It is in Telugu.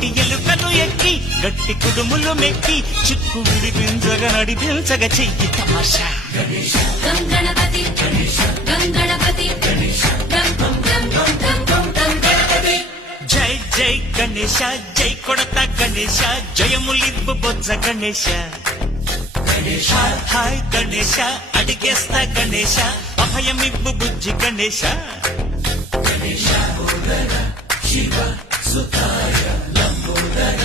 కోటి ఎలుకలు ఎక్కి గట్టి కుడుములు మెక్కి చిక్కు విడిపించగా నడిపించగా చెయ్యి తమాషా. గణపతి గణపతి జై జై గణేశ జై కొడత గణేశ జయములివ్వు బొజ్జ గణేశ. హాయ్ హాయ్ గణేశ అడిగేస్తా గణేశ అభయమివ్వు బుజ్జి గణేశ. శివ సుతాయ లంబోదర